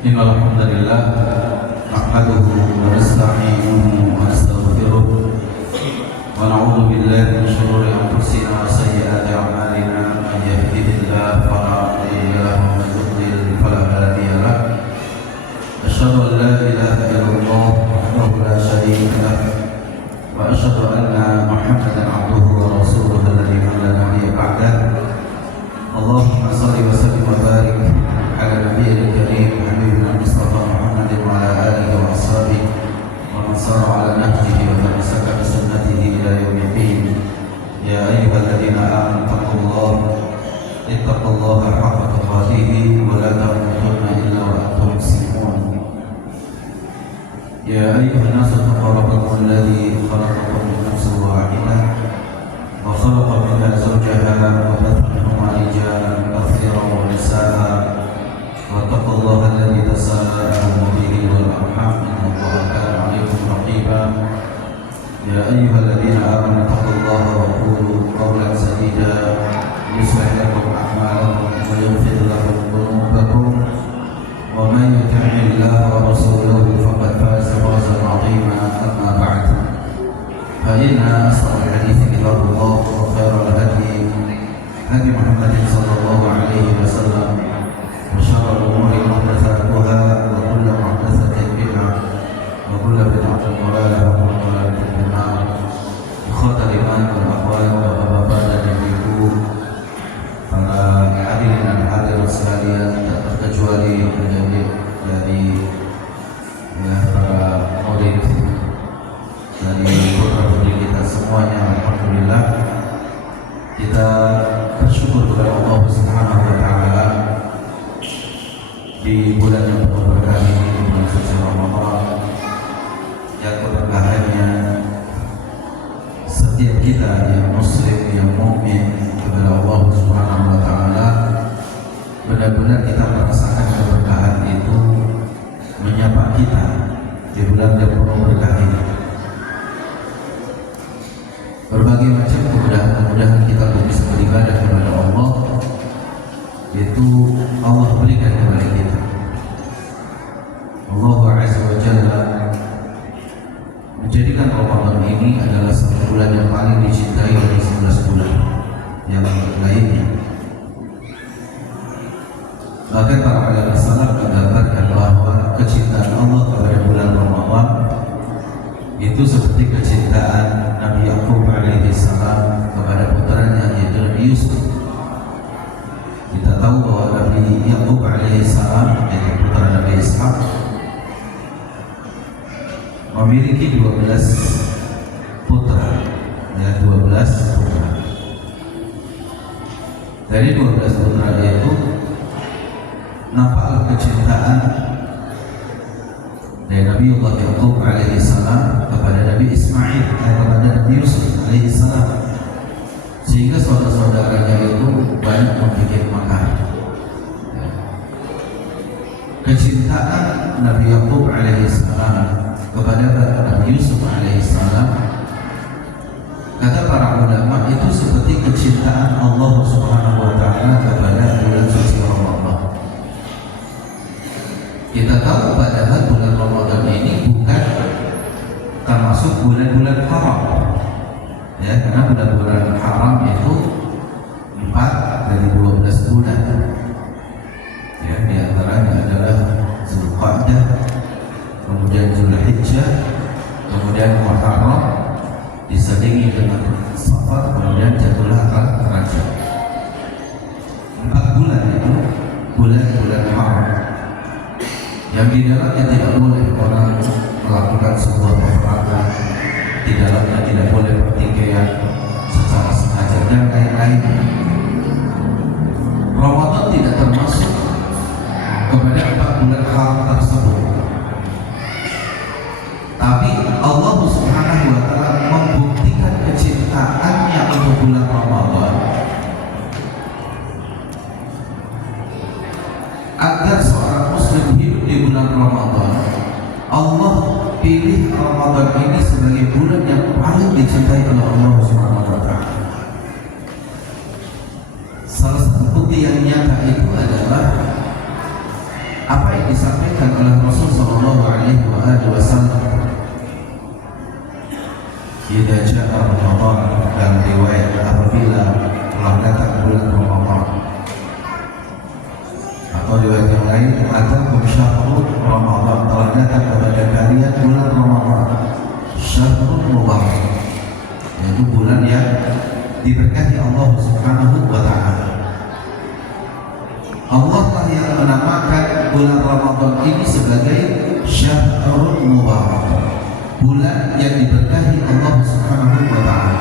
Innal hamdalillah nahmaduhu wa nasta'inuhu wa nastaghfiruh wa na'udzu billahi min shururi anfusina wa sayyiati a'malina man yahdihillahu fala mudilla lahu wa man yudlil fala hadiya lahu asyhadu an la ilaha illallah wahdahu la syarika lahu wa asyhadu anna Muhammadan 'abduhu wa rasuluhu alladzi la nabiyya ba'dahu Allahumma shalli wa sallim wa barik ala nabiyyil karim habibina Mustafa Muhammadin wa ala alihi wa ashabihi wa man sara ala nahjihi wa tamasaka bi sunnatihi ila yaumiddin. Ya ayyuhalladzina amanu ittaqullaha haqqa tuqatih wa la tamutunna illa wa antum muslimun. Ya ayyuhan nasu taqu rabbakum alladzi khalaqakum min nafsin wahidah wa khalaqa minha zawjaha wa batha minhuma rijalan katsiran wa nisaa'a واتقوا الله الذي تساءلون به والارحام ان الله كان عليكم رقيبا يا ايها الذين امنوا اتقوا الله وقولوا قولا سديدا يصلح لكم اعمالكم ويغفر لكم ذنوبكم ومن يطع الله ورسوله فقد فاز فوزا عظيما اما بعد فان اصدق الحديث كتاب الله وخير الهدي هدي محمد صلى الله عليه وسلم وشر الأمور محدثاتها وكل محدثة بدعة وكل بدعة ضلالة وكل ضلالة في النار. Ikhwatal iman wal akhwat wa bapak dan ibu, para hadirin dan hadirat sekalian, tak terkecuali dari para murid dari putra-putri kita semuanya. Alhamdulillah kita bersyukur kepada Allah Subhanahu wa taala di bulan yang penuh berkah ini, bulan suci Ramadan, yang keberkahannya setiap kita yang muslim, yang mukmin kepada Allah Subhanahu wa taala, benar-benar kita merasakan keberkahan itu menyapa kita di bulan yang penuh berkah ini. Berbagai macam kemudahan kita untuk bisa beribadah kepada Allah itu Allah berikan kepada kita. Allah Azza wa Jalla menjadikan Ramadan ini adalah satu bulan yang paling dicintai dari 11 bulan yang lainnya. Bahkan para ulama salaf menggambarkan bahwa kecintaan Allah kepada bulan Ramadan itu seperti kecintaan Nabi Yaqub alaihi salam kepada putranya yaitu Nabi Yusuf. Kita tahu bahwa Nabi Yaqub alaihi salam yaitu putra Nabi Ishaq memiliki 12 putra, ya 12 putra. Dari 12 putra itu nampak kecintaan dari Nabi Allah Yaqub alaihi salam kepada Nabi Ismail kepada Nabi Yusuf alaihi salam, sehingga saudara-saudaranya itu banyak membuat makar. Kecintaan Nabi Yaqub alaihi salam kepada Nabi Yusuf alaihi salam, kata para ulama, itu seperti kecintaan Allah Subhanahu wa taala kepada bulan suci Ramadan. Kita tahu padahal bulan Ramadan ini bukan termasuk bulan-bulan haram, ya, karena bulan-bulan haram itu 4 dari 12 bulan. Ya, di antaranya adalah Zulqa'dah, kemudian Zulhijjah, kemudian Muharram, diselingi dengan Safar, kemudian jatuhlah Rajab. 4 bulan itu bulan-bulan haram yang di dalamnya tidak boleh orang melakukan sebuah peperangan, di dalamnya tidak boleh pertikaian secara sengaja dan lain-lain. Ramadan tidak termasuk kepada 4 bulan haram tersebut. Tapi Allah Subhanahu wa taala membuktikan kecintaannya untuk bulan Ramadan agar seorang muslim hidup di bulan Ramadan. Allah pilih Ramadan ini sebagai bulan yang paling dicintai oleh Allah Subhanahu wa taala. Salah satu bukti yang nyata itu adalah apa yang disampaikan oleh Rasul sallallahu alaihi wasallam. Idza jaa Ramadan, dalam riwayat apabila telah datang bulan Ramadan, atau riwayat yang lain atakum syahrul Ramadan, telah datang kepada kalian bulan Ramadan, syahrul mubarak, yaitu bulan yang diberkati Allah Subhanahu wa taala. Allah lah yang menamakan bulan Ramadan ini sebagai syahrul mubarak, bulan yang diberkahi Allah Subhanahu wa taala.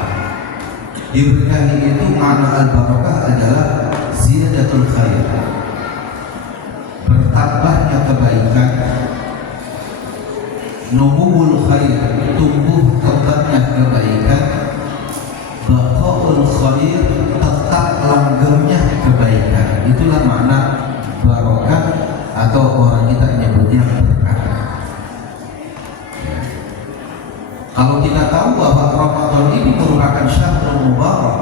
Diberkahi itu makna al-barakah adalah ziyadatul khair, bertambahnya kebaikan, numul khair, tumbuh kembangnya kebaikan, baqaul khair, tetap langgengnya kebaikan. Itulah makna barakah, atau orang kita menyebutnya berkah. Kalau kita tahu bahwa Ramadan ini merupakan syahrul mubarak,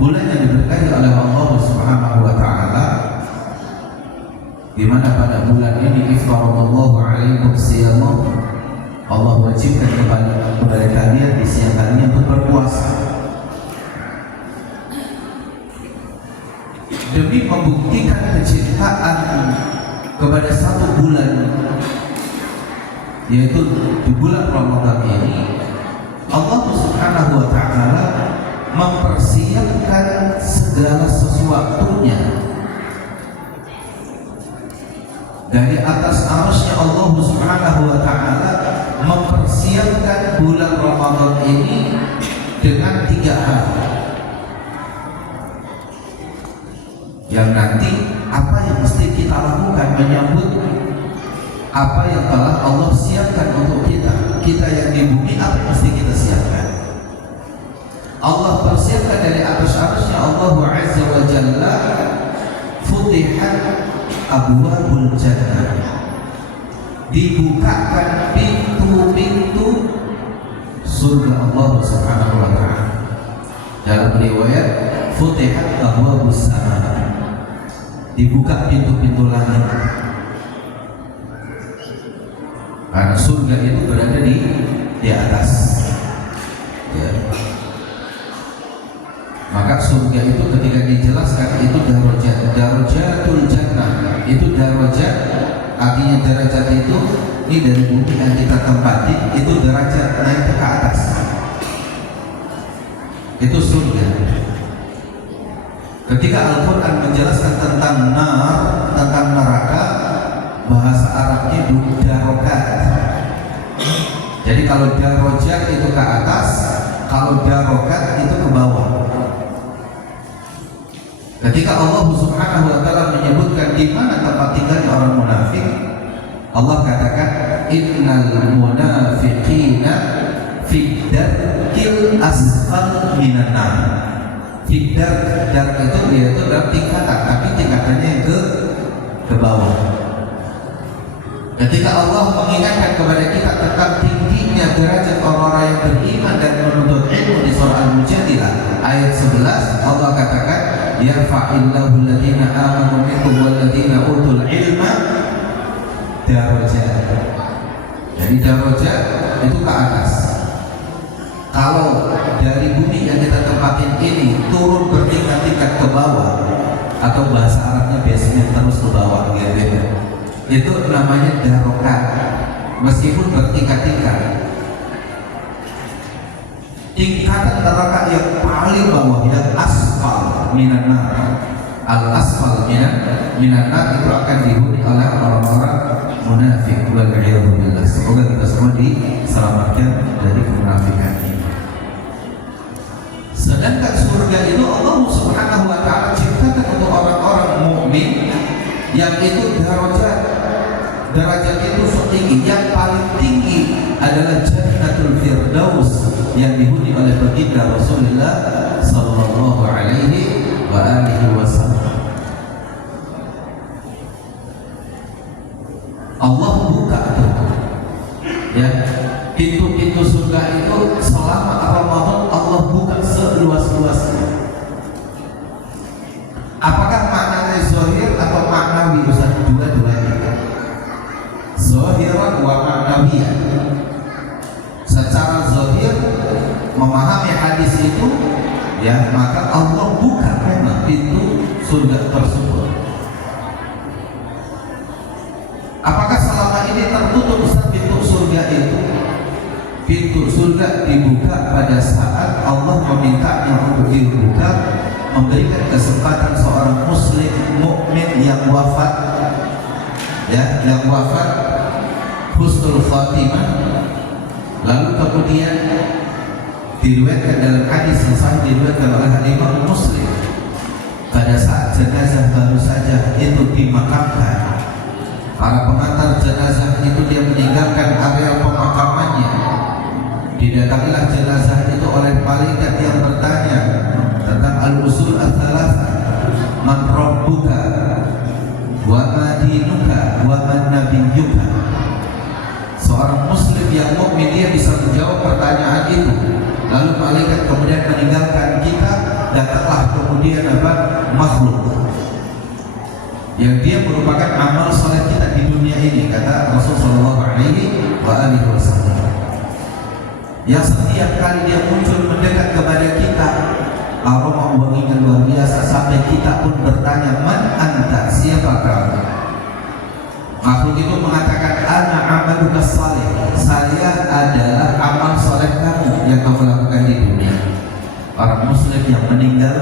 bulan yang diberkahi oleh Allah Subhanahu wa taala, di mana pada bulan ini iftaradallahu alaikum siyamah, Allah wajibkan kepada kalian di siang harinya untuk berpuasa, demi membuktikan kecintaan kepada satu bulan, yaitu di bulan Ramadan ini Allah Subhanahu wa taala mempersiapkan segala sesuatunya. Dari atas arasy-Nya Allah Subhanahu wa taala mempersiapkan bulan Ramadan ini dengan 3 hal, yang nanti apa yang mesti kita lakukan menyambut apa yang telah Allah siapkan untuk kita. Kita yang di bumi, apa yang mesti kita siapkan? Allah persiapkan dari atas arasy-Nya Allah Azza wa Jalla, futihat abwabul jannah, dibukakan pintu-pintu surga Allah Subhanahu wa taala. Dalam riwayat futihat abwabus sama, dibuka pintu-pintu langit. Karena surga itu berada di atas, ya. Maka surga itu ketika dijelaskan itu darajatul jannah, itu darajat, artinya derajat itu ini dari bumi yang kita tempati, itu derajat naik ke atas, itu surga. Ketika Al-Quran menjelaskan tentang nar, tentang neraka, bahasa Arabnya darokat. Jadi kalau darajat itu ke atas, kalau darokat itu ke bawah. Ketika Allah Subhanahu wa taala menyebutkan di mana tempat tinggalnya orang munafik, Allah katakan innal munafiqina fi darkil asfal minan nar. Dar itu yaitu dalam tingkatan, tapi tingkatannya yang ke bawah. Ketika Allah mengingatkan kepada kita tentang tingginya derajat orang-orang yang beriman dan menuntut ilmu di surah Al-Mujadilah ayat 11, Allah katakan yarfa'illahu alladhina amanu minkum walladhina utul ilma darajat. Jadi darajat itu ke atas. Kalau dari bumi yang kita tempatin ini turun bertingkat-tingkat ke bawah, atau bahasa Arabnya biasanya terus ke bawah, gitu. Itu namanya darokat, meskipun bertingkat-tingkat. Tingkatan neraka yang paling bawah, yang asfal minan nar, al asfal minan nar, itu akan dihuni oleh orang-orang munafik. Wal'iyadzubillah. Semoga kita semua diselamatkan dari kemunafikan ini. Sedangkan surga itu Allah Subhanahu wa taala ciptakan untuk orang-orang mukmin, yang itu derajat itu setinggi, yang paling tinggi adalah Jannatul Firdaus yang dihuni oleh baginda Rasulullah sallallahu alaihi wa alihi wasallam. Allah buka itu, ya, pintu-pintu surga itu selama Ramadan Allah buka seluas-luasnya. Apakah maknanya zahir atau maknawi? Dua-duanya. ma'nawiyah. Secara zahir memahami hadis itu, ya, maka Allah buka memang pintu surga tersebut. Apakah selama ini tertutup pintu surga itu? Pintu surga dibuka pada saat Allah memintanya untuk dibuka, memberikan kesempatan seorang muslim mukmin yang wafat, ya, yang wafat husnul khatimah. Lalu kemudian diriwayatkan dalam hadis yang sahih diriwayatkan oleh Imam Muslim, pada saat jenazah baru saja itu dimakamkan, para pengantar jenazah itu dia meninggalkan area pemakamannya. Didatangilah jenazah itu oleh malaikat yang bertanya tentang al-usul ats-tsalatsa, man rabbuka wa ma dinuka wa man nabiyyuka. Seorang muslim yang mukmin dia bisa menjawab pertanyaan itu. Lalu malaikat kemudian meninggalkan kita, datanglah kemudian makhluk yang dia merupakan amal soleh kita di dunia ini, kata Rasulullah SAW. Yang setiap kali dia muncul mendekat kepada kita, aroma wanginya luar biasa, sampai kita pun bertanya, man anta, siapa kamu? Makhluk itu mengatakan, ana amaluka salih, saya adalah amal soleh kamu yang kamu lakukan di dunia. Orang muslim yang meninggal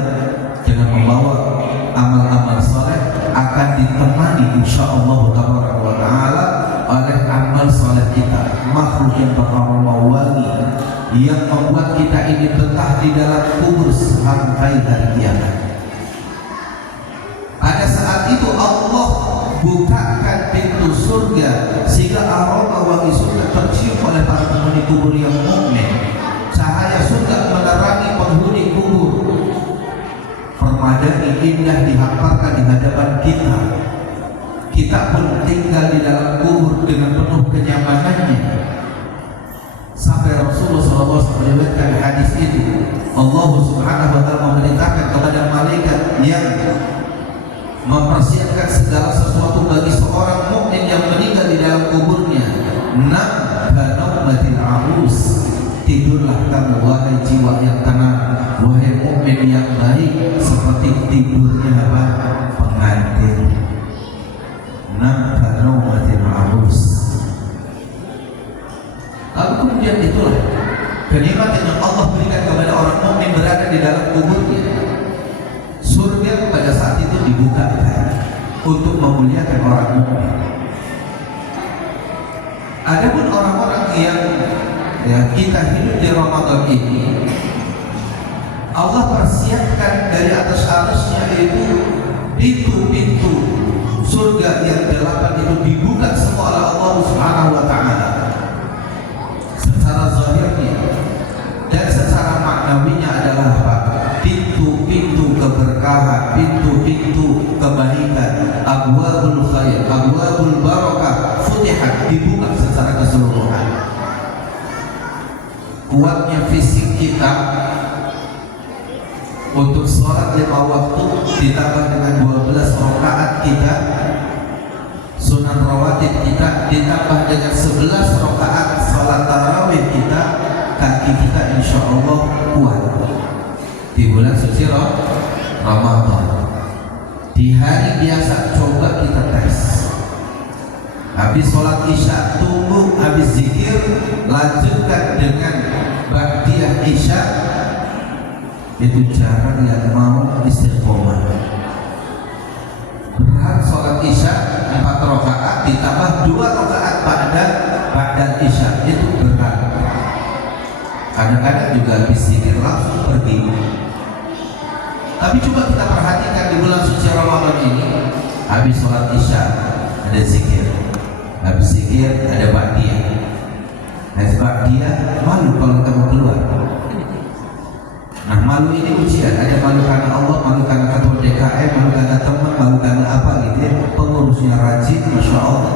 dengan membawa amal-amal soleh akan ditemani insyaallah ta'ala oleh amal soleh kita, makhluk yang beraroma wangi yang membuat kita ini betah di dalam kubur sampai hari kiamat. Pada saat itu Allah bukakan pintu surga sehingga aroma wangi surga tercium oleh para penghuni kubur yang mukmin. Cahaya surga menerangi penghuni kubur. Permadani indah dihamparkan di hadapan kita. Kita pun tinggal di dalam kubur dengan penuh kenyamanannya. Sampai Rasulullah SAW meriwayatkan hadis itu, Allah Subhanahu wa taala memerintahkan kepada malaikat yang mempersiapkan segala sesuatu bagi seorang mukmin yang meninggal di dalam kuburnya, nam banaumatil arus, tidurlah kamu wahai jiwa yang tenang, wahai mukmin yang baik, seperti tidurnya pengantin. Nam banaumatil arus. Lalu kemudian itulah kenikmatan yang Allah berikan kepada orang mukmin berada di dalam kuburnya. Surga pada saat itu dibukakan untuk memuliakan orang mukmin. Adapun orang-orang yang kita hidup di Ramadan ini, Allah persiapkan dari atas arusnya itu pintu-pintu surga yang 8 itu dibuka semua oleh Allah Subhanahu wa taala. Secara zahirnya dan secara maknawinya adalah apa? Pintu-pintu keberkahan, pintu-pintu kebaikan, abwabul khair, abwabul barakah futihat, dibuka secara keseluruhan. Kuatnya fisik kita untuk sholat 5 waktu ditambah dengan 12 rakaat kita, sunan rawatib kita ditambah dengan 11 rakaat sholat tarawih kita, kaki kita insya Allah kuat di bulan suci Ramadan. Di hari biasa coba kita tes, habis sholat isya tunggu, habis zikir lanjutkan dengan ba'diyah isya, itu jarang yang mau istiqomah. Berat sholat isya 4 rakaat ditambah 2 rakaat ba'da isya, itu berat. Kadang-kadang juga habis zikir langsung pergi. Tapi coba kita perhatikan di bulan suci Ramadan ini, habis sholat isya ada zikir, habis zikir ada ba'diyah. Habis ba'diyah malu kalau kamu keluar. Nah, malu ini ujian, ada malu karena Allah, malu karena ketua DKM, malu karena teman, malu karena apa gitu ya, pengurusnya rajin, Masya Allah,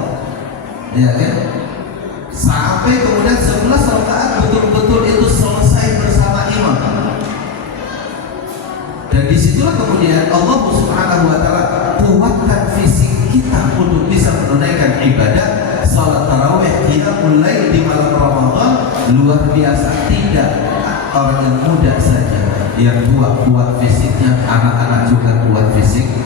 ya kan? Sampai kemudian 11 rakaat betul-betul itu selesai bersama imam. Dan disitulah kemudian Allah Subhanahu wa taala kuatkan fisik kita untuk bisa menunaikan ibadah salat tarawih qiyamul lail di malam Ramadan luar biasa. Tidak orang yang muda saja, yang tua kuat fisiknya, anak-anak juga kuat fisiknya.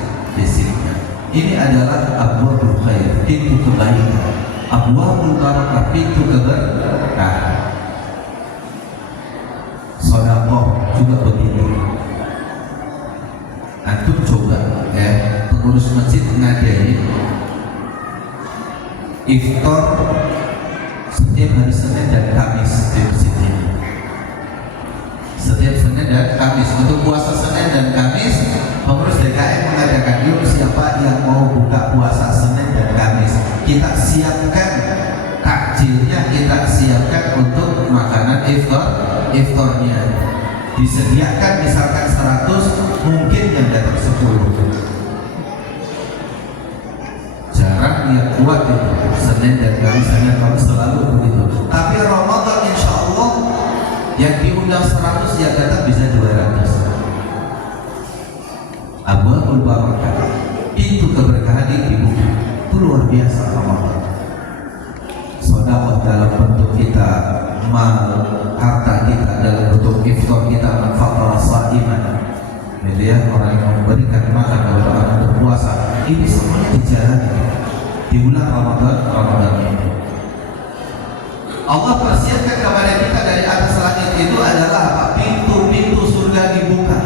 Ini adalah abwabul khair, pintu kebaikan. Abwabul barakah, pintu keberkahan. Sedekah juga begitu. Antum coba pengurus masjid ngadain iftar setiap hari Senin dan Kamis di masjid ini. Setiap Senin dan Kamis untuk puasa Senin dan Kamis, pengurus DKM mengadakan yuk siapa yang mau buka puasa Senin dan Kamis, kita siapkan takjilnya, kita siapkan untuk makanan iftarnya. Disediakan misalkan 100, mungkin yang datang 10. Jarang yang kuat itu Senin dan Kamis selalu begitu. Tapi Ramadan insya Allah yang diundang 100 yang datang bisa 200. Abwabul barakah, pintu keberkahan dibuka. Itu luar biasa Ramadan. Sedekah dalam bentuk kita, mal, harta kita dalam bentuk iftar kita, manfaat shaiman. Gitu ya, orang yang memberikan makan kepada orang berpuasa, ini semuanya dijalani di bulan Ramadan ini. Allah persiapkan kepada kita dari atas langit itu adalah apa? Pintu-pintu surga dibuka.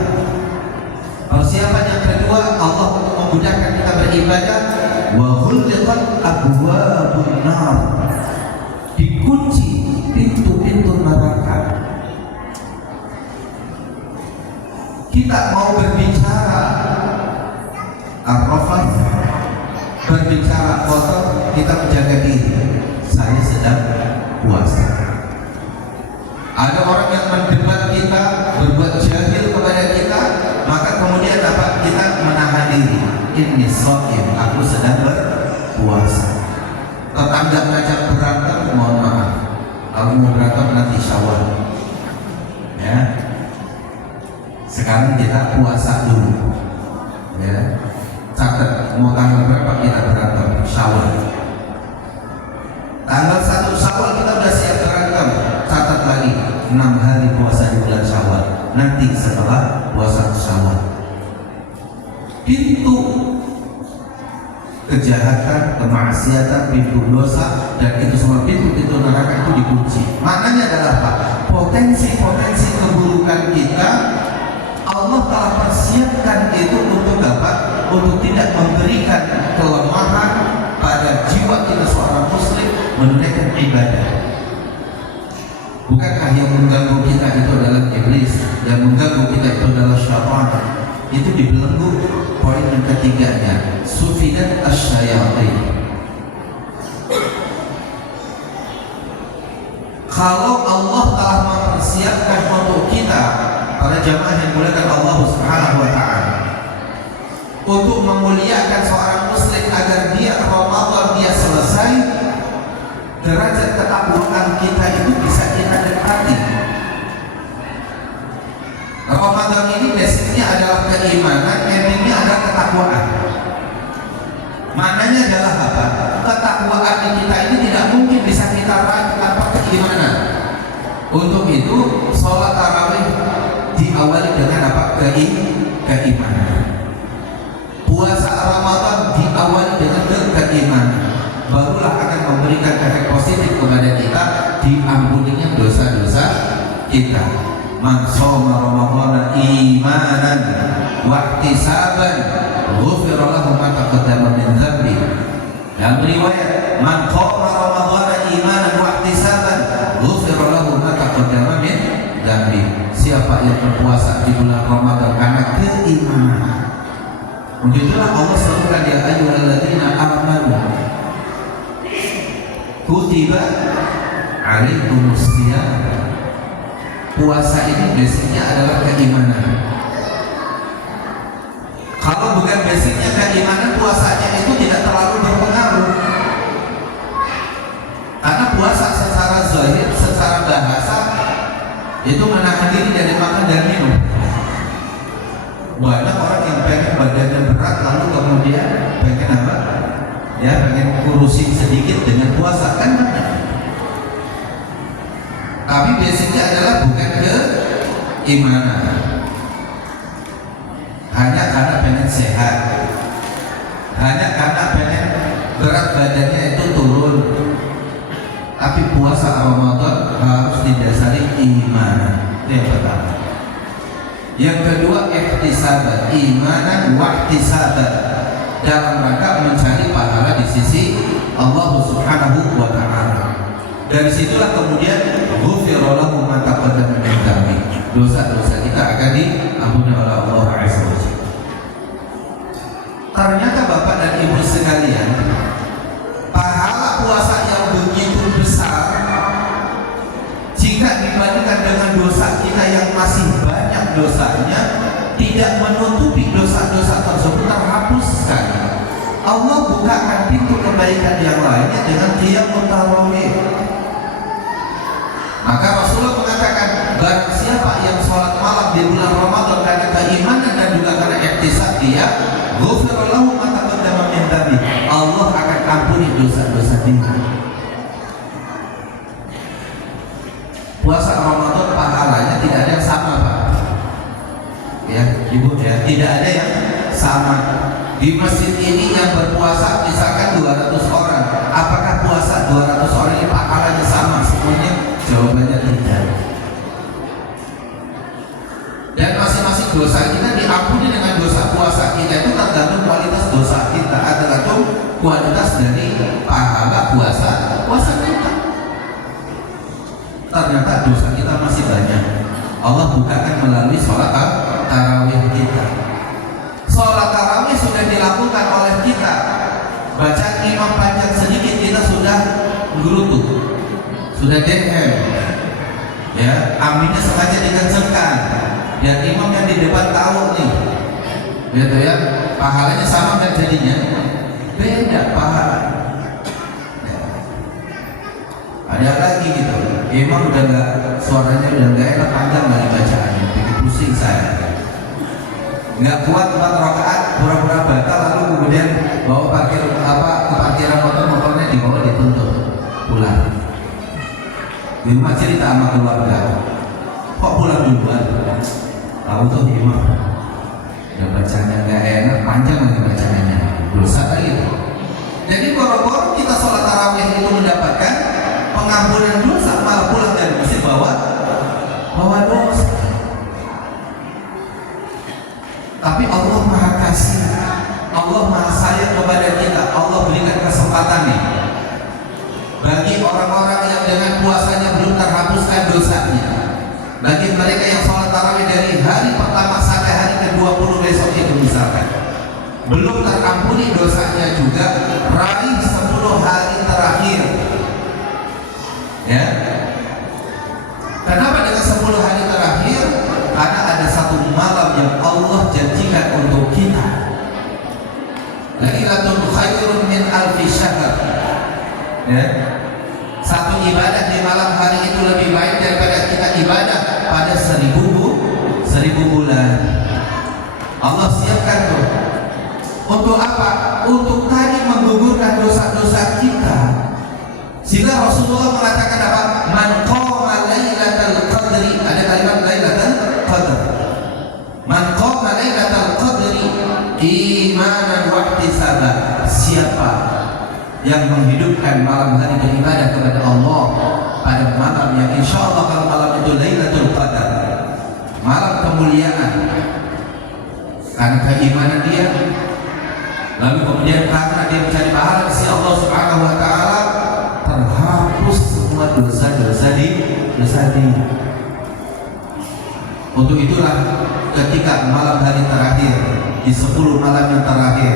Persiapan yang kedua, Allah untuk memudahkan kita beribadah. Wa ghulqat abwabun nar, dikunci pintu-pintu neraka. Kita mau berbicara ar-rafath, berbicara kotor, kita menjaga diri. Saya sedang puasa. Ada orang yang mendebat kita, berbuat jahil kepada kita, maka kemudian dapat kita menahan diri. Ini shaim, aku sedang berpuasa. Tetangga ngajak berantem, mohon maaf, kalau mau berantem nanti syawal. Ya. Sekarang kita puasa dulu. Ya. Catat, mau tanggal berapa kita berantem? Syawal. Tanggal 1 Syawal kita udah siap berantem. Catat lagi 6 hari puasa di bulan Syawal. Nanti setelah puasa Syawal, pintu kejahatan, kemaksiatan, pintu dosa, dan itu semua pintu-pintu neraka itu dikunci. Maknanya adalah apa? Potensi-potensi keburukan kita Allah telah persiapkan itu untuk dapat, untuk tidak memberikan kelemahan pada jiwa kita seorang muslim menunaikan ibadah. Bukankah yang mengganggu kita itu adalah iblis, yang mengganggu kita itu adalah syaitan? Itu dibelenggu. Poin yang ketiganya, sufidat asyayatin. Kalau Allah telah mempersiapkan untuk kita, para jamaah yang dimuliakan Allah Subhanahu wa taala, untuk memuliakan seorang muslim agar dia Ramadan dia selesai, derajat ketakwaan kita itu bisa kita dekati. Ramadan ini basicnya adalah keimanan, endingnya adalah ketakwaan. Maknanya adalah apa? Ketakwaan kita ini tidak mungkin bisa kita raih tanpa keimanan. Untuk itu, sholat tarawih diawali dengan apa? Keimanan. Puasa Ramadan diawali dengan keimanan. Barulah akan memberikan efek positif kepada kita, diampuninya dosa-dosa kita. Man shoma Ramadhana imanan wa ihtisaban ghufira lahu ma taqaddama min dhanbi. Dalam riwayat, man qama Ramadhana imanan wa ihtisaban ghufira lahu ma taqaddama min dhanbi. Siapa yang berpuasa di bulan Ramadan karena keimanan, begitulah Allah sebutkan, ya ayyuhalladzina amanu kutiba alaikumus shiyam. Puasa ini basicnya adalah keimanan. Kalau bukan basicnya keimanan, puasanya itu tidak terlalu berpengaruh. Karena puasa secara zahir, secara bahasa itu menahan diri dari makan dan minum. Banyak orang yang pengen badannya berat, lalu kemudian pengen apa? Ya pengen kurusin sedikit dengan puasa, kan banyak. Tapi basicnya adalah bukan keimanan. Hanya karena pengen sehat, hanya karena pengen berat badannya itu turun. Tapi puasa Ramadan harus didasari iman. Itu yang pertama. Yang kedua, ihtisaban, imanan wa ihtisaban, dalam rangka mencari pahala di sisi Allah Subhanahu wa taala. Dari situlah kemudian ghufira lahu ma taqaddama min dhanbi. Dosa-dosa kita akan diampuni oleh Allah Azza wa Jalla. Ternyata Bapak dan Ibu sekalian, pahala puasa yang begitu besar jika dibandingkan dengan dosa kita yang masih banyak dosanya, tidak menutupi dosa-dosa tersebut terhapuskan. Allah bukakan pintu kebaikan yang lainnya dengan qiyamut tarawih. Maka Rasulullah mengatakan, barang siapa yang sholat malam di bulan Ramadan karena keimanan dan juga karena ihtisab dia, ghufira lahu ma taqaddama min dhanbi, Allah akan ampuni dosa-dosa dia. Puasa Ramadan pahalanya tidak ada yang sama, Pak. Ya, Ibu ya, tidak ada yang sama. Di masjid ini yang berpuasa misalkan 200 orang, apakah puasa 200 orang ini pahalanya sama semuanya? Jawabannya tidak. Dan masing-masing dosa kita diampuni dengan dosa puasa kita, itu tergantung kualitas dosa kita, tergantung kualitas dari pahala puasa kita. Ternyata dosa kita masih banyak. Allah bukakan melalui sholat tarawih kita. Sholat tarawih sudah dilakukan oleh kita, bacaan imam panjang sedikit kita sudah gerutu, sudah dehem, ya, aminnya sengaja dikencengkan, dan imam yang di depan tahu nih, gitu ya, pahalanya sama kan jadinya? Beda pahala. Ya. Ada lagi gitu, imam udah nggak, suaranya udah nggak enak, panjang lagi bacaannya, bikin pusing saya. Nggak kuat 4 rakaat, pura-pura batal, lalu kemudian bawa ke parkiran motornya dibawa dituntut pulang. Di rumah cerita sama keluarga, kok pulang duluan? Tahu tuh imam udah bacanya nggak enak, panjang lagi bacaannya, dosa lagi. Jadi boro-boro kita sholat tarawih itu mendapatkan pengampunan dosa, malah pulang dari masjid bawa dosa. Tapi Allah Maha Kasih, Allah Maha Sayang kepada kita. Allah berikan kesempatan nih bagi orang-orang yang dengan puasanya belum terhapuskan dosanya, bagi mereka yang sholat tarawih dari hari pertama sampai hari ke-20 besok itu misalkan belum terampuni dosanya juga, raih 10 hari terakhir. Ya, kenapa dengan 10 hari terakhir? Karena ada satu malam yang Allah janjikan untuk kita, Lailatul khairun min alfi syahr. Ya, satu ibadah di malam hari itu lebih baik daripada kita ibadah pada 1000 bulan. Allah siapkan tuh. Untuk apa? Untuk tadi menggugurkan dosa-dosa kita. Sehingga Rasulullah mengatakan apa? Man qama lailatul qadri, ada kalimat lailatul qadr. Man qama lailatul qadri imanan wa ihtisaban. Siapa yang menghidupkan malam hari beribadah kepada Allah pada malam yang insya Allah kalau malam itu Lailatul Qadar, malam kemuliaan, karena keimanan dia, lalu kemudian karena dia mencari pahala di sisi Allah Subhanahu Wa Taala, terhapus semua dosa-dosa dia. Untuk itulah ketika malam hari terakhir di 10 malam yang terakhir,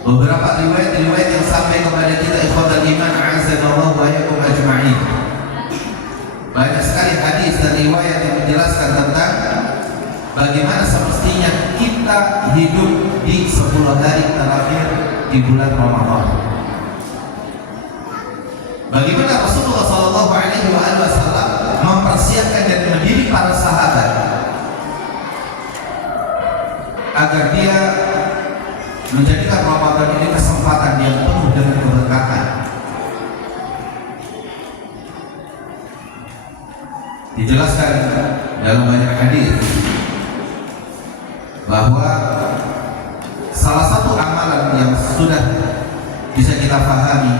beberapa riwayat yang sampai kepada kita ikhwatul iman azanallahu wa iyyakum ajma'in. Banyak sekali hadis dan riwayat yang menjelaskan tentang bagaimana semestinya kita hidup di 10 hari terakhir di bulan Ramadan. Bagaimana Rasulullah sallallahu alaihi wasallam mempersiapkan dan mendidik para sahabat agar dia menjadikan Ramadan ini kesempatan yang penuh dengan keberkahan. dijelaskan dalam banyak hadis bahwa salah satu amalan yang sudah bisa kita pahami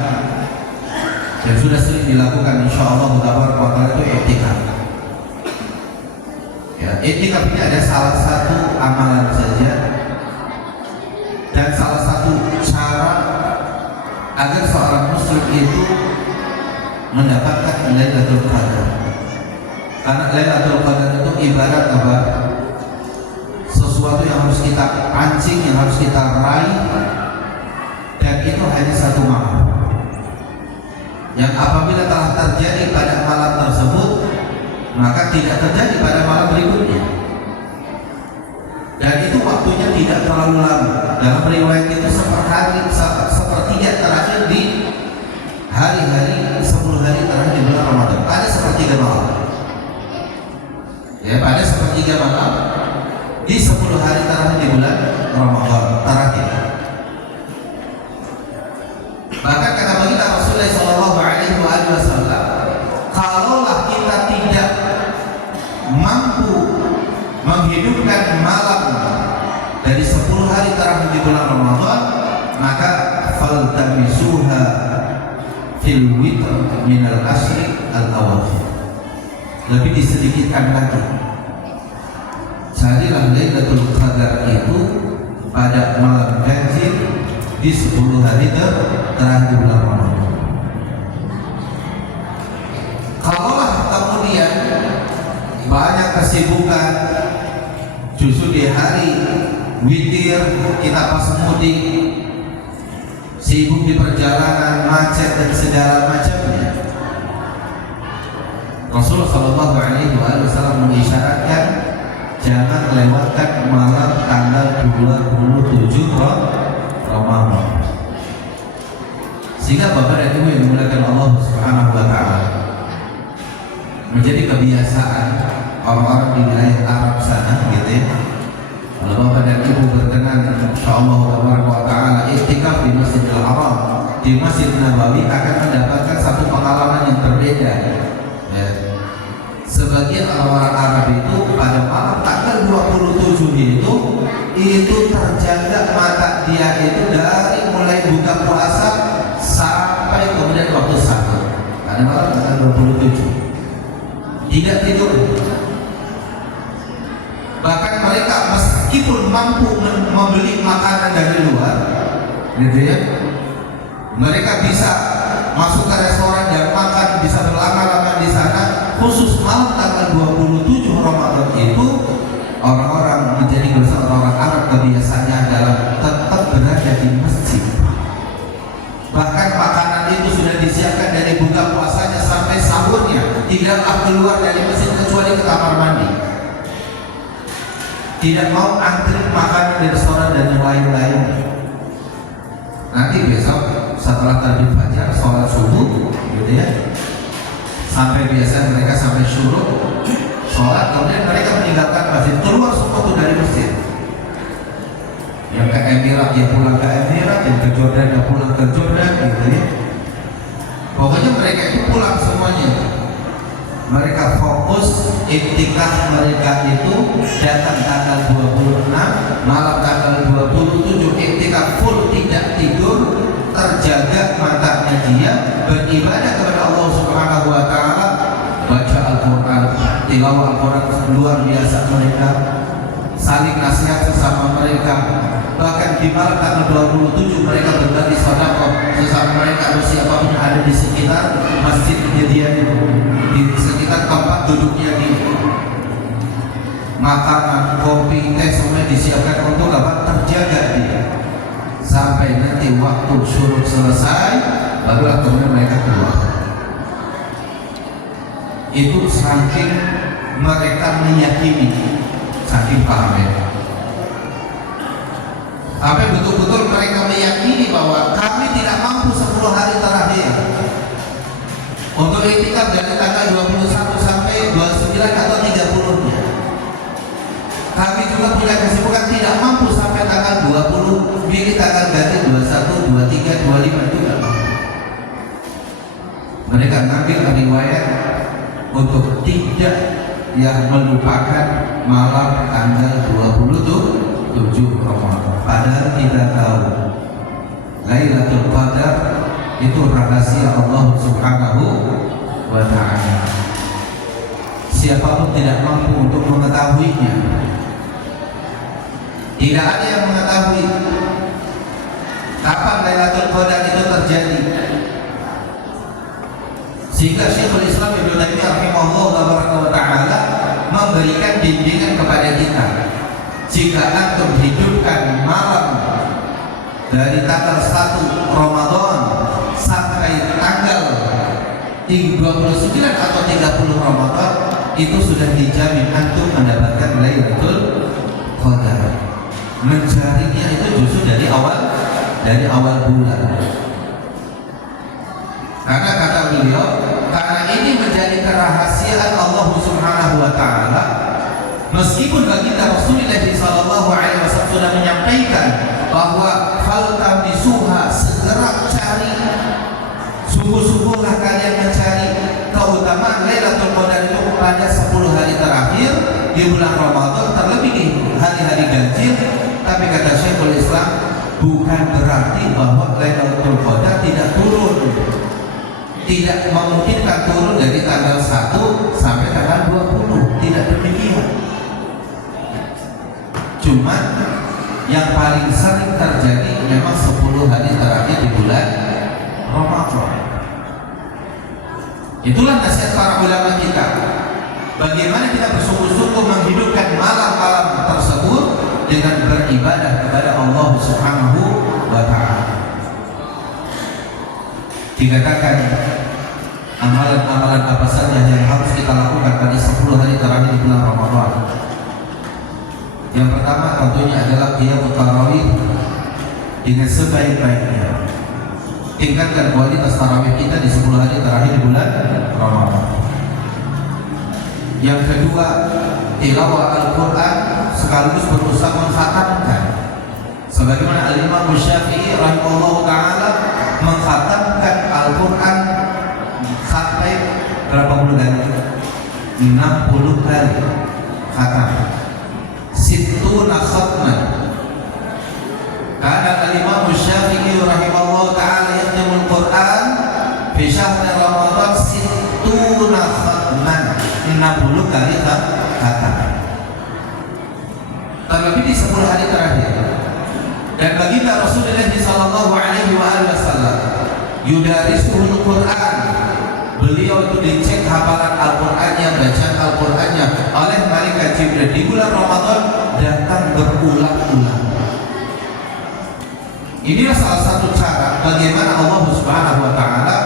dan sudah sering dilakukan insyaallah taala itu i'tikaf. Ya, i'tikaf ini ada salah satu amalan saja dan salah satu cara agar seorang muslim itu mendapatkan Lailatul Qadar. Karena Lailatul Qadar itu ibarat apa? Sesuatu yang harus kita pancing, yang harus kita raih, dan itu hanya satu malam. Yang apabila telah terjadi pada malam tersebut, maka tidak terjadi pada malam berikutnya. Dan itu waktunya tidak terlalu lama. Dalam riwayat itu sepertiga terakhir di hari-hari 10 hari terakhir di bulan Ramadan. Ada sepertiga malam. Ya, pada sepertiga malam di 10 hari terakhir di bulan Ramadan terakhir. Bahkan kata baginda Rasulullah SAW, kalaulah kita tidak mampu menghidupkan malam dari 10 hari terakhir di bulan Ramadan, maka faltamisuha fil witr minal asri al-awakhir. Lebih disedikitkan lagi, carilah Lailatul Qadar itu pada malam ganjil di 10 hari terakhir bulan Ramadan. Kalaulah kemudian banyak kesibukan, justru di hari witir kita pas mudik, sibuk di perjalanan, macet dan segala macamnya, Rasulullah SAW mengisyaratkan jangan lewatkan malam tanggal 27 Ramadan. Sehingga Bapak dan Ibu yang dimuliakan Allah Subhanahu wa taala, menjadi kebiasaan orang-orang di wilayah Arab sana gitu ya. Kalau Bapak dan Ibu berkenan insyaallah wa taala i'tikaf di Masjidil Haram, di Masjid Nabawi, akan mendapatkan satu pengalaman yang berbeda. Ya. Sebagian orang-orang Arab itu pada malam tanggal 27 itu terjaga mata dia itu dari mulai buka puasa sampai kemudian waktu sahur. Pada malam tanggal 27 tidak tidur. Bahkan mereka meskipun mampu membeli makanan dari luar, gitu ya, mereka bisa masuk ke restoran dan makan, bisa berlama-lama di sana. Khusus malam tanggal 27 Ramadan itu orang-orang menjadi orang Arab kebiasaannya adalah tetap berada di masjid. Bahkan makanan itu sudah disiapkan dari buka puasanya sampai sahurnya, tidaklah keluar dari masjid kecuali ke kamar mandi. Tidak mau antri makan di restoran dan yang lain-lain. Nanti besok setelah terbit fajar, sholat subuh, gitu ya, sampai biasa mereka sampai syuruk, sholat, kemudian mereka meninggalkan masjid, keluar semua tuh dari masjid. Yang ke Emirat dia pulang ke Emirat, yang ke Jordan dia pulang ke Jordan, gitu ya. Pokoknya mereka itu pulang semuanya. Mereka fokus iktikaf mereka itu datang tanggal 26, malam tanggal 27 iktikaf full, tidak tidur, terjaga matanya dia, beribadah kepada Allah Subhanahu wa taala, baca Al-Qur'an, tilawah Al-Qur'an luar biasa mereka, saling nasihat sesama mereka. Bahkan di malam tanggal 27 mereka berbagi sedekah sesama mereka, atau siapapun yang ada di sekitar masjid kejadian itu, di sekitar tempat duduknya dia. Makanan, kopi, teh semua disiapkan untuk apa? Terjaga dia sampai nanti waktu syuruk selesai, barulah kemudian mereka keluar. Itu saking mereka meyakini, saking pahamnya. Apa betul-betul mereka meyakini bahwa kami tidak mampu 10 hari terakhir untuk iktikaf dari tanggal 21 sampai 29 atau 30-nya. Kami juga punya kesibukan tidak mampu sampai tanggal 20, pilih tanggal ganti 21, 23, 25 juga. Mereka ngambil riwayat untuk tidak yang melupakan malam tanggal 27 Ramadan. Padahal kita tahu Lailatul Qadar itu rahasia Allah Subhanahu wa ta'ala. Siapapun tidak mampu untuk mengetahuinya. Tidak ada yang mengetahui kapan Lailatul Qadar itu terjadi. Sehingga Syekhul Islam Ibnu Taimiyah rahimahullah wa ta'ala memberikan bimbingan kepada kita. Jika antum hidupkan malam dari tanggal 1 Ramadan sampai tanggal 29 atau 30 Ramadan, itu sudah dijamin antum mendapatkan Lailatul Qadar. Mencarinya itu justru dari awal bulan. Karena kata beliau, karena ini menjadi kerahasiaan Allah Subhanahu wa ta'ala, meskipun baginda Rasulullah sallallahu alaihi wasallam sudah menyampaikan bahwa faltamisuha, segera cari, sungguh-sungguhlah kalian mencari keutamaan Lailatul Qadar itu pada 10 hari terakhir di bulan Ramadan, terlebih di hari-hari ganjil. Tapi kata Syekhul Islam, bukan berarti bahwa Lailatul Qadar tidak turun, tidak memungkinkan turun dari tanggal 1 sampai tanggal 20. Tidak demikian. Cuma yang paling sering terjadi memang 10 hari terakhir di bulan Ramadan. Itulah nasihat para ulama kita. Bagaimana kita bersungguh-sungguh menghidupkan malam-malam tersebut dengan beribadah kepada Allah Subhanahu wa ta'ala. Dikatakan amalan-amalan apa saja yang harus kita lakukan pada 10 hari terakhir di bulan Ramadan. Yang pertama tentunya adalah qiyamut tarawih dengan sebaik-baiknya. Tingkatkan kualitas tarawih kita di 10 hari terakhir di bulan Ramadan. Yang kedua, tilawah Al-Quran sekaligus berusaha mengkhatamkan. Sebagaimana Al-Imam Syafi'i rahimahullah ta'ala mengkhatamkan Al-Quran sampai berapa puluh kali? 60 kali khatam. Sittuna khatman. Karena Al-Imam Syafi'i rahimahullah ta'ala yakhtimul Quran fi syahr Ramadan sittuna khatman, 60 kali khatam. Terlebih di 10 hari terakhir. Dan baginda Rasulullah sallallahu alaihi wasallam yudarisuhul Quran, beliau itu dicek hafalan Al-Qur'annya, bacaan Al-Qur'annya oleh malaikat Jibril di bulan Ramadan, datang berulang-ulang. Inilah salah satu cara bagaimana Allah Subhanahu wa ta'ala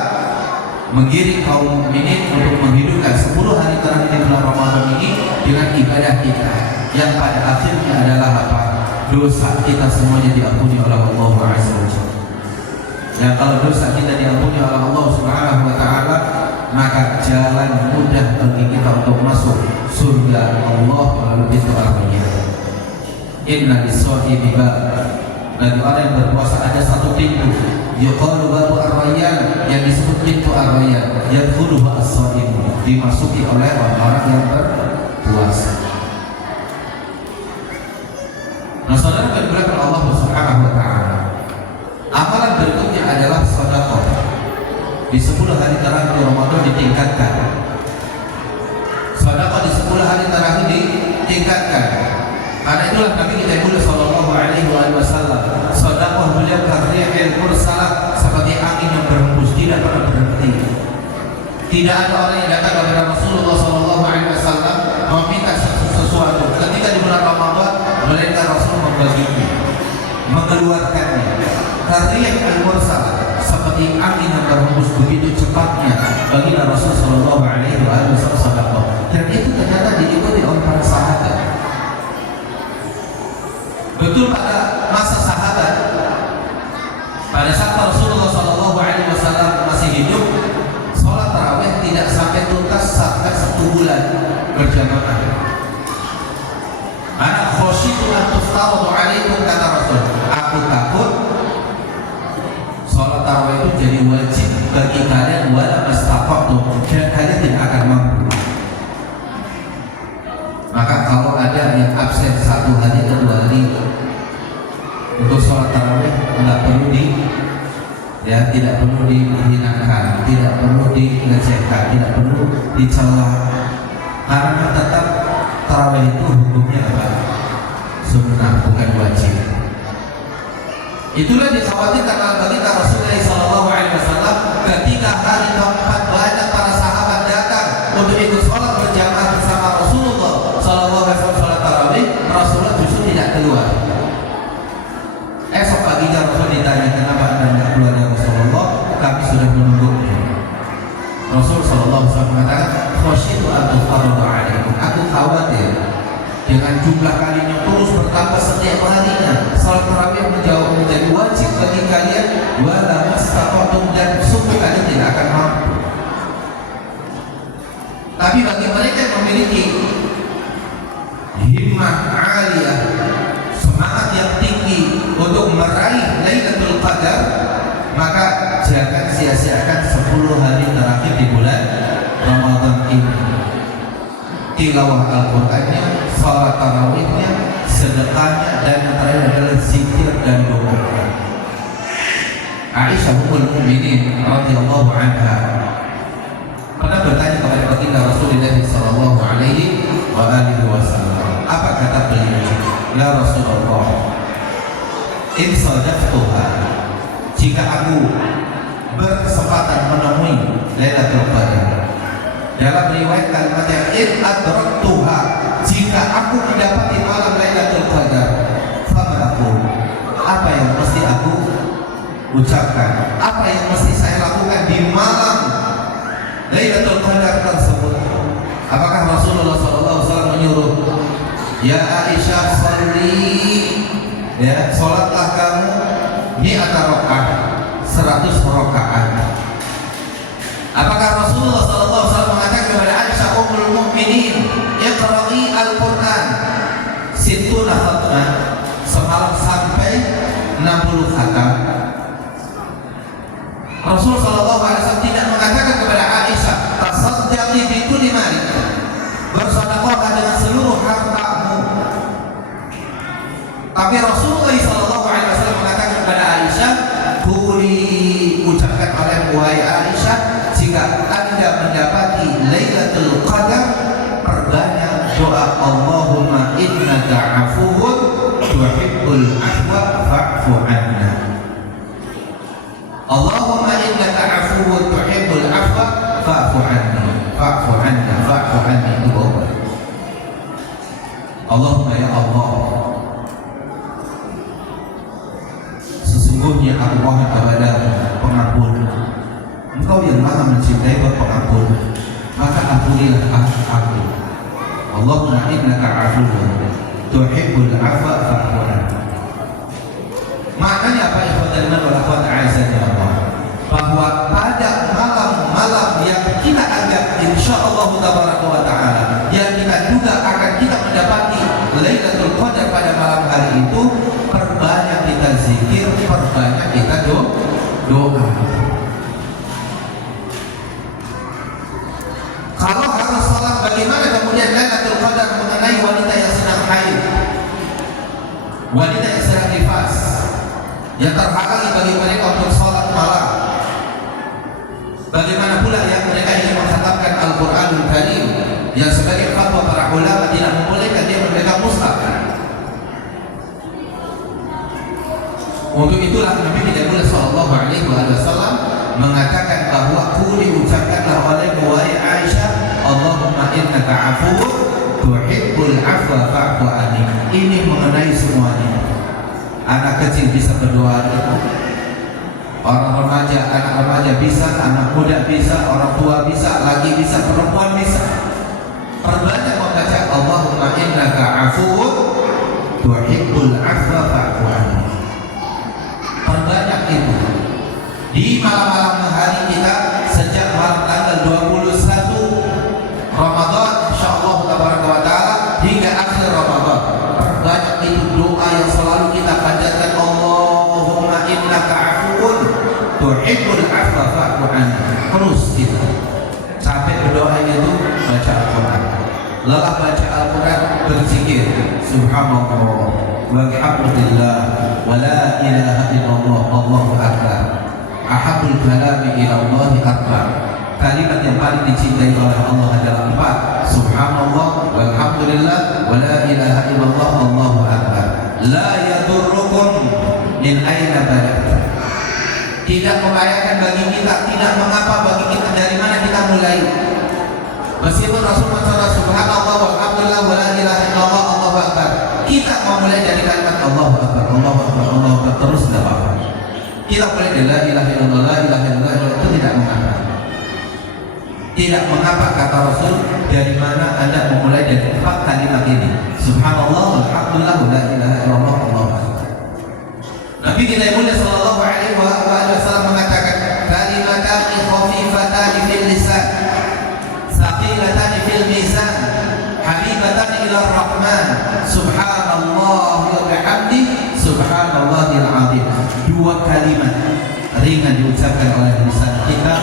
menggiring kaum mukminin untuk menghidupkan 10 hari terakhir di bulan Ramadan ini dengan ibadah kita yang pada akhirnya adalah apa? Dosa kita semuanya diampuni oleh Allah Azza wa Jalla. Dan kalau dosa kita diampuni oleh Allah Subhanahu wa ta'ala, maka jalan mudah bagi kita untuk masuk surga Allah melalui pintu Ar-Rayyan. Inna lis-shaibi bab, bagi orang yang berpuasa ada satu pintu, yuqalu babu Ar-Rayyan, yang disebut pintu Ar-Rayyan, yadkhuluhu as-shaim, dimasuki oleh orang-orang yang berpuasa. Nah, saudara berdoa Allah Subhanahu wa ta'ala. Amalan berikutnya adalah sedekah. Di 10 hari terakhir Ramadan ditingkatkan. Sedekah di 10 hari terakhir ditingkatkan. Karena itulah Nabi kita Muhammad sallallahu alaihi wasallam, sedekah beliau karrihil mursalah, seperti angin yang berhembus, tidak pernah berhenti. Tidak ada orang yang datang kepada Rasulullah sallallahu alaihi wasallam meminta sesuatu ketika di bulan Ramadan, mereka Rasul membaginya, mengeluarkannya. Karrihil mursalah, seperti angin yang berhembus, begitu cepatnya bagi Rasul sallallahu alaihi wasallam. Dan itu ternyata diikuti oleh para sahabat. Betul pada masa sahabat, pada saat Rasulullah sallallahu alaihi wasallam masih hidup, sholat tarawih tidak sampai tuntas sampai 1 bulan berjamaah. Ana khosyitu an tuftaradu alaikum, kata Rasul, aku takut sholat tarawih itu jadi wajib bagi kalian wala mastaqatu, dan kalian tidak akan mampu. perlu tidak perlu dihinakan, tidak perlu dilecehkan, tidak perlu dicela, karena tetap tarawih itu hukumnya apa? Sunnah, bukan wajib. Itulah dikhawatirkan oleh baginda Rasulullah SAW ketika hari keempat banyak para sahabat datang untuk ikut sholat berjamaah bersama Rasulullah SAW sholat tarawih. Rasulullah justru tidak keluar. Esok paginya Rasul ditanya, kenapa anda tidak keluar ya Rasulullah? Kami sudah menunggu. Rasul SAW mengatakan, khasyitu an tufarrada alaikum. Aku khawatir dengan jumlah kalinya terus bertambah setiap harinya, salat tarawih menjadi wajib bagi kalian, wala mastata'tum, dan sungguh kalian tidak akan mampu. Tapi bagi mereka yang memiliki himmah aliyah, semangat yang tinggi untuk meraih Lailatul Qadar, maka jangan sia-siakan 10 hari terakhir di bulan Ramadan ini. Tilawah Al-Qur'annya, salat tarawihnya, sedekahnya, dan yang terakhir adalah zikir dan doa. Aisyah ummul mukminin radhiyallahu anha pernah bertanya kepada baginda Rasulullah sallallahu alaihi wasallam. Apa kata beliau? Ya Rasulullah, in sadaqtuha, jika aku berkesempatan menemui Lailatul Qadar. Dalam riwayat kalimatnya, in adraktuha, jika aku mendapati malam Lailatul Qadar, fama aku, apa yang mesti aku ucapkan, apa yang mesti saya lakukan di malam Lailatul Qadar tersebut? Apakah Rasulullah SAW menyuruh, ya Aisyah sholli, ya sholatlah kamu mi'ata rakaat, 100 rakaat? Apakah Rasulullah SAW mengatakan kepada Aisyah ummul mukminin, iqra'i al-Qur'an sittuna khatmah, semalam sampai 60 khatam? Rasulullah SAW tidak mengatakan kepada Aisyah, tasaddaqi bi kulli malik, bersedekahlah dengan seluruh hartamu. Tapi Rasulullah SAW mengatakan kepada Aisyah, quli, ucapkan oleh wahai Aisyah, jika anda mendapati Lailatul Qadar, perbanyak doa Allahumma innaka afuwwun tuhibbul afwa fa'fu anna. Allahumma innaka afuwwun tuhibbul afwa fa'fu anni, fa'fu anna, fa'fu anni. Allahumma ya Allah, sesungguhnya aku mohon kepada pengampun. Engkau yang maha mencintai pengampun, maka ampunilah aku. Allahumma innaka afuwwun tuhibbul afwa fa'fu anni. Maknanya apa, ikhwatan wal akhwat a'azzani Allah? Bahwa pada malam-malam yang kita anggap insyaallah tabaraka wa taala, yang kita duga akan kita mendapati Lailatul Qadar pada malam hari itu, perbanyak kita zikir, perbanyak kita doa. Kalau harus salat, bagaimana kemudian Lailatul Qadar mengenai wanita yang sedang haid, wanita yang sedang nifas, yang terhalangi bagi mereka untuk salat malam? Bagaimana pula yang mereka ingin mengkhatamkan Al-Qur'anul Karim, yang sebagai fatwa para ulama tidak membolehkan dia memegang mushaf? Untuk itulah Nabi kita sallallahu alaihi wasallam mengatakan bahwa quli, ucapkanlah oleh wahai Aisyah, Allahumma innaka afuwwun tuhibbul afwa fa'fu anni. Ini mengenai semuanya. Anak kecil bisa berdoa itu, orang remaja, anak remaja bisa, anak muda bisa, orang tua bisa, laki bisa, perempuan bisa. Perbanyak membaca Allahumma innaka afuwwun tuhibbul afwa fa'fu anni. Perbanyak itu di malam-malam hari kita, sejak malam tanggal 21 Ramadan insyaallah tabaraka wa taala hingga akhir Ramadan. Perbanyak itu doa yang selalu kita panjatkan, Allahumma innaka afuwwun tuhibbul afwa fa'fu anni. Terus kita sampai berdoa itu baca Al-Quran, lelah baca Al-Quran berzikir, subhanallah walhamdulillah wa la ilaha illallah Allahu akbar. Ahabul kalami ila Allah akbar. Kalimat yang paling dicintai oleh Allah adalah 4: subhanallah walhamdulillah wa la ilaha illallah Allahu akbar. La yadurrukum min aina bada'tum. Tidak membahayakan bagi kita, tidak mengapa bagi kita dari mana kita mulai. Meskipun Rasulullah SAW subhanallah walhamdulillah wa la ilaha illallah Allahu akbar, kita mau mulai dari kalimat Allahu akbar, Allahu akbar, Allahu akbar terus tidak apa-apa. Kita mulai dari la ilaha illallah, la ilaha illallah itu tidak mengapa. Tidak mengapa kata Rasul, dari mana Anda memulai dari 4 kalimat ini. Subhanallah walhamdulillah wa la ilaha illallah Allahu akbar. Nabi kita yang mulia sallallahu alaihi wasallam mengatakan, kalimatani khafifatani fil lisan, thaqilatani fil mizan, habibatani ila rahman, subhanallah wa bihamdi, subhanallahil azim. 2 kalimat ringan diucapkan oleh lisan kita,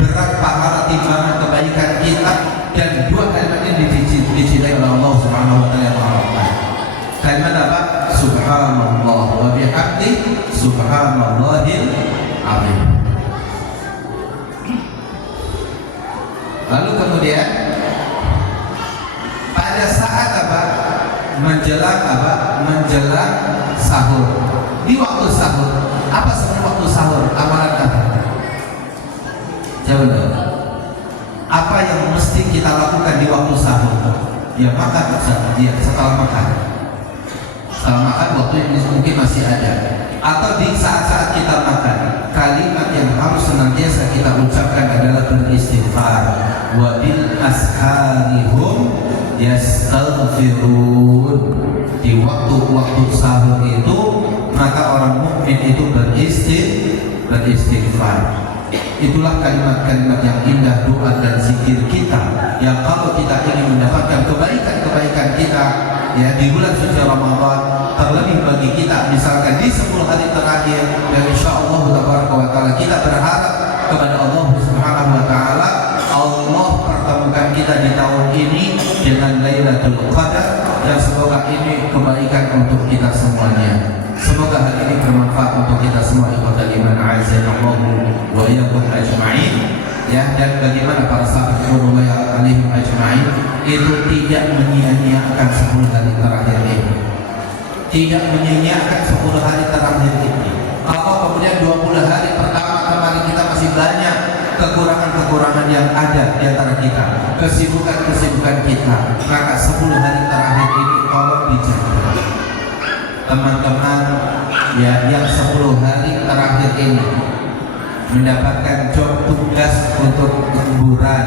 berat pahala timbangan kebaikan kita, dan 2 kalimat ini dicintai oleh Allah Subhanahu wa taala yang Maha. Kalimat apa? Subhanallah wa bihamdi, subhanallahil azim. Lalu kemudian pada saat apa? Menjelang apa? Menjelang sahur. Di waktu sahur, apa sebenarnya waktu sahur? Amalan apa? Jawab. Apa yang mesti kita lakukan di waktu sahur? Ya makan, ya setelah makan. Setelah makan waktu ini mungkin masih ada. Atau di saat-saat kita makan, kalimat yang harus senantiasa kita ucapkan adalah beristighfar. Wa bil asharihum yastaghfirun. Di waktu-waktu sahur itu, maka orang mukmin itu beristighfar. Itulah kalimat-kalimat yang indah, doa dan zikir kita, yang kalau kita ingin mendapatkan kebaikan-kebaikan kita ya di bulan suci Ramadan, terlebih bagi kita misalkan di 10 hari terakhir, dan insyaallah taala kita berharap kepada Allah Subhanahu wa taala, Allah pertemukan kita di tahun ini dengan Lailatul Qadar, dan semoga ini kebaikan untuk kita semuanya. Semoga hal ini bermanfaat untuk kita semua. Ikhwatal iman a'azzanallahu wa iyyakum ajma'in. Ya, dan bagaimana para sahabat Rasulullah alaihim ajma'in itu tidak menyia-nyiakan 10 hari terakhir ini. Tidak menyia-nyiakan 10 hari terakhir ini. Kalau kemudian 20 hari pertama kemarin kita masih banyak kekurangan-kekurangan yang ada di antara kita, kesibukan-kesibukan kita, maka 10 hari terakhir ini tolong dijaga. Teman-teman ya yang 10 hari terakhir ini mendapatkan job tugas untuk lemburan,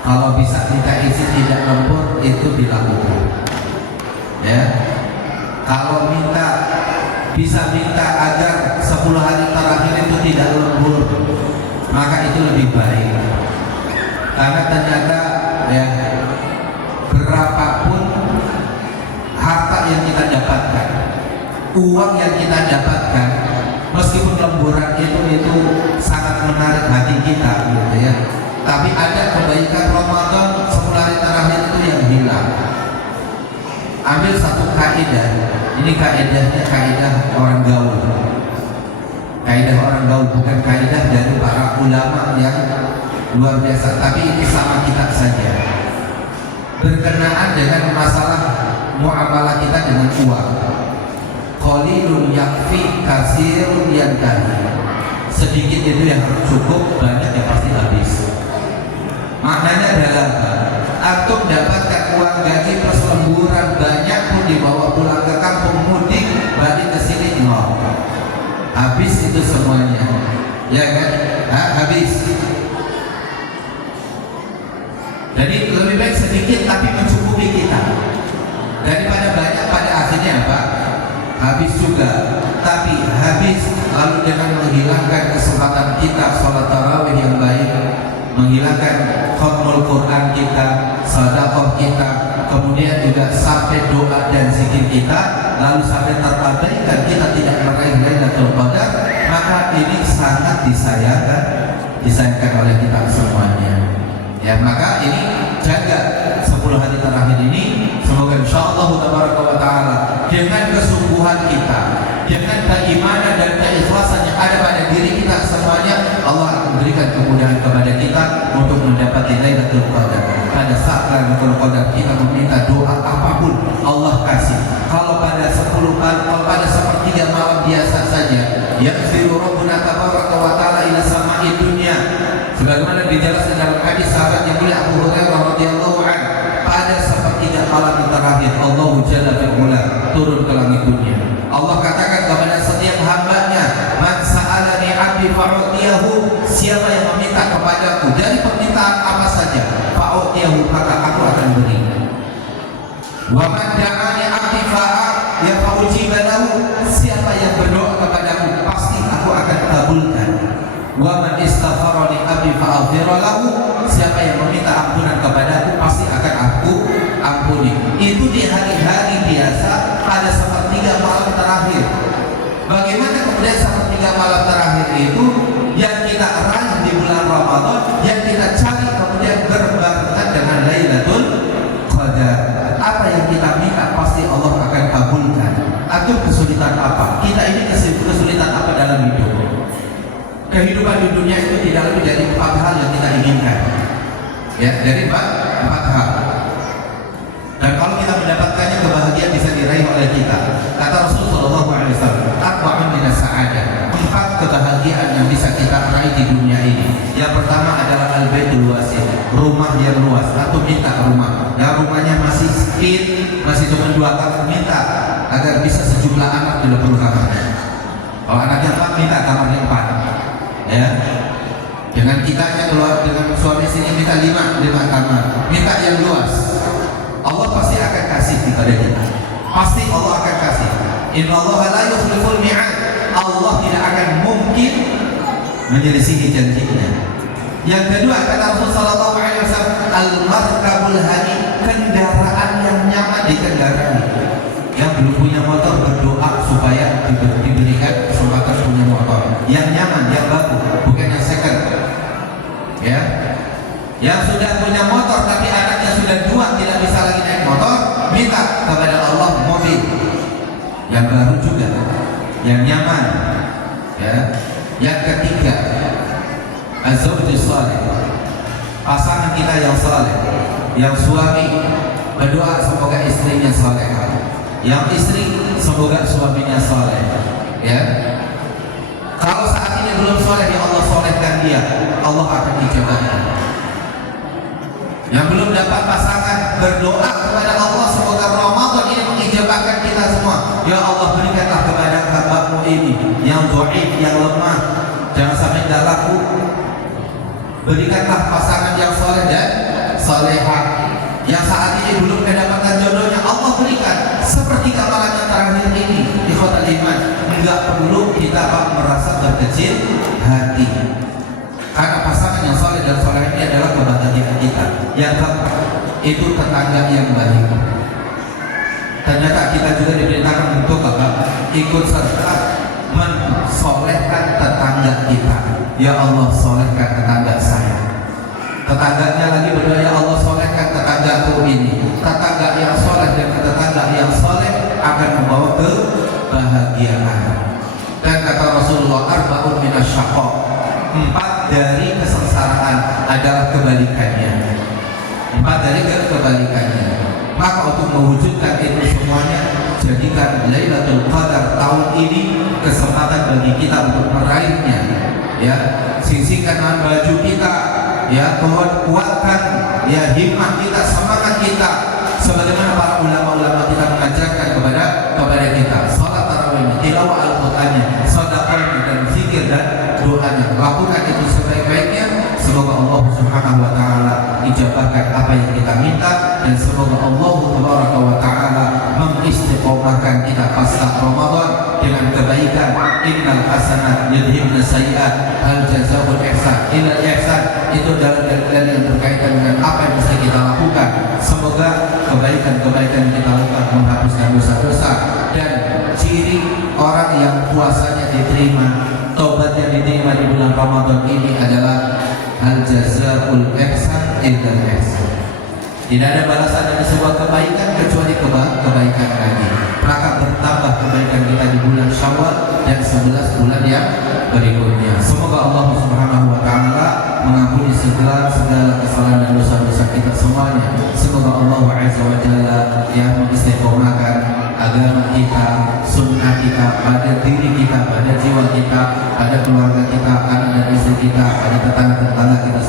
kalau bisa minta isi tidak lembur itu dilakukan ya. Kalau bisa minta agar 10 hari terakhir itu tidak lembur, maka itu lebih baik, karena ternyata ya berapapun harta yang kita dapatkan, uang yang kita dapatkan, meskipun lemburan itu sangat menarik hati kita gitu ya, tapi ada kebaikan Ramadan 10 hari terakhir itu yang hilang. Ambil satu kaidah, ini kaidahnya kaidah orang gaul. Kaidah orang gaul, bukan kaidah dari para ulama yang luar biasa, tapi ini sama kita saja, berkenaan dengan masalah muamalah kita dengan uang. Qalilun yakfi kasirun yantahi. Sedikit itu yang cukup, banyak yang pasti habis. Maknanya adalah antum dapatkan uang gaji plus lemburan banyak pun dibawa pulang ke kampung mudik, balik ke sini nol. Habis itu semuanya. Ya kan? Habis. Jadi lebih baik sedikit tapi mencukupi kita daripada banyak pada akhirnya apa? Habis juga. Tapi habis lalu dengan menghilangkan kesempatan kita sholat tarawih yang baik, menghilangkan khatmul Quran kita, sedekah kita, kemudian juga sampai doa dan zikir kita, lalu sampai terabaikan kita tidak meraih Lailatul Qadar, maka ini sangat disayangkan oleh kita semuanya. Ya, maka ini jaga 10 hari terakhir ini. Semoga insyaallah tabaraka wa taala dengan kesungguhan kita, dengan keimanan dan keikhlasan yang ada pada diri kita semuanya, Allah akan memberikan kemudahan kepada kita untuk mendapati Lailatul Qadar. Pada saat Lailatul Qadar kita meminta doa apapun Allah kasih. Kalau pada 10 malam, kalau pada sepertiga malam biasa saja, yaghfiru rabbuna tabaraka wa taala ila sama'i dunya. Sebagaimana dijelaskan dalam hadis sahabat yang mulia Abu Hurairah radhiyallahu anhu, pada sepertiga malam yang terakhir Allah Jalla fi'ula turun ke langit dunia. Allah katakan kepada setiap hambanya, man sa'alani 'abdi fa'utiyahu, siapa yang meminta kepadaku dari permintaan apa saja, fa'utiyahu, maka aku akan beri. Wa man da'ani 'abdi fa'ujiba lahu, siapa yang berdoa kepadaku pasti aku akan kabulkan. Wa man istaghfarani 'abdi fa'aghfira lahu, siapa yang meminta ampunan kepadaku pasti akan aku ampuni. Itu di hari-hari biasa pada sepertiga malam terakhir. Bagaimana kemudian sepertiga malam terakhir itu yang kita raih di bulan Ramadan, yang kita cari kemudian berbarengan dengan Lailatul Qadar. Apa yang kita minta pasti Allah akan kabulkan. Atau kesulitan apa? Kita ini kesulitan apa dalam hidup? Kehidupan di dunia itu tidak lebih dari 4 hal yang kita inginkan. Ya, dari 4 hal. Dan kalau kita mendapatkannya, kebahagiaan bisa diraih oleh kita. Kata Rasulullah SAW, arba'un minas sa'adah, 4 kebahagiaan yang bisa kita raih di dunia ini. Yang pertama adalah al-baitul wasi', rumah yang luas. Atau minta rumah. Ya, rumahnya masih sedikit, masih cuma 2 kamar, minta agar bisa sejumlah anak 20 kamarnya. Kalau anaknya 4, minta kamarnya 4. Ya, dengan kitanya keluar dengan suami sini minta 5 kamar, minta yang luas. Allah pasti akan kasih kepada kita. Pasti Allah akan kasih. Innallaha la yukhliful mi'ad. Allah tidak akan mungkin menyelisihi janjinya. Yang kedua, kata Rasulullah SAW, al-markabul hani, kendaraan yang nyaman dikendarai. Yang belum punya motor berdoa supaya diberikan kesempatan punya motor yang nyaman, yang bagus, bukan yang second. Ya, yang sudah punya motor tapi anaknya sudah 2 tidak bisa lagi naik motor, minta kepada Allah mobil yang baru juga, yang nyaman. Ya, yang ketiga, az-zawjus salih, pasangan kita yang saleh, yang suami berdoa semoga istrinya saleh, yang istri semoga suaminya saleh. Ya, kalau saat ini belum saleh, ya Allah salehkan dia, Allah akan ijabahkan. Yang belum dapat pasangan, berdoa kepada Allah semoga Ramadan ini mengijabahkan kita semua. Ya Allah, berikanlah kepada hamba-Mu ini yang dhaif, yang lemah, jangan sampai tidak laku. Berikanlah pasangan yang saleh dan salehah. Yang saat ini belum mendapatkan jodohnya, Allah berikan. Seperti malam yang terakhir ini, ikhwatal iman, enggak perlu kita merasa berkecil hati. Karena pasangan yang saleh dan saleh ini adalah kebahagiaan kita. Yang keempat, itu tetangga yang baik. Ternyata kita juga diperintahkan untuk apa? Ikut serta mensolehkan tetangga kita. Ya Allah, solehkan tetangga saya. Tetangganya lagi berdoa, ya Allah solehkan tetanggaku ini. Tetangga yang soleh dan tetangga yang soleh akan membawa kebahagiaan. Dan kata Rasulullah, arba'un minasyaqaq, 4 dari kesengsaraan adalah kebalikannya. 4 dari kebalikannya. Maka untuk mewujudkan itu semuanya, jadikan Lailatul Qadar tahun ini kesempatan bagi kita untuk meraihnya. Ya, sisihkan baju kita, ya, kuatkan ya himmah kita, semangat kita, sebagaimana para ulama-ulama kita mengajarkan kepada kita. Salat tarawih, tilawah Al-Qur'annya, sedekah dan zikir dan doanya. Lakukan itu sebaik-baiknya. Semoga Allah Subhanahu wa taala ijabahkan apa yang kita minta, dan semoga Allah Tabaraka wa taala mengistiqomahkan kita pasca Ramadan dengan kebaikan. Innal hasanat yudhibna sayyi'at, hal jazaa'ul ihsan illa ihsan. Itu dalil-dalil yang berkaitan dengan apa yang mesti kita lakukan. Semoga kebaikan-kebaikan yang kita lakukan menghapuskan dosa-dosa. Dan ciri orang yang puasanya diterima, taubat yang diterima di bulan Ramadan ini adalah al jazaa'ul ihsan illa ihsan. Tidak ada balasan dari sebuah kebaikan kecuali kebaikan lagi. Maka bertambah kebaikan kita di bulan Syawal dan 11 bulan yang berikutnya. Semoga Allah Subhanahu wa taala mengampuni segala kesalahan dan dosa-dosa kita semuanya. Semoga Allah Azza wa Jalla yang mengistiqomahkan agama kita, sunnah kita pada diri kita, pada jiwa kita, pada keluarga kita, anak dan istri kita, pada tetangga-tetangga kita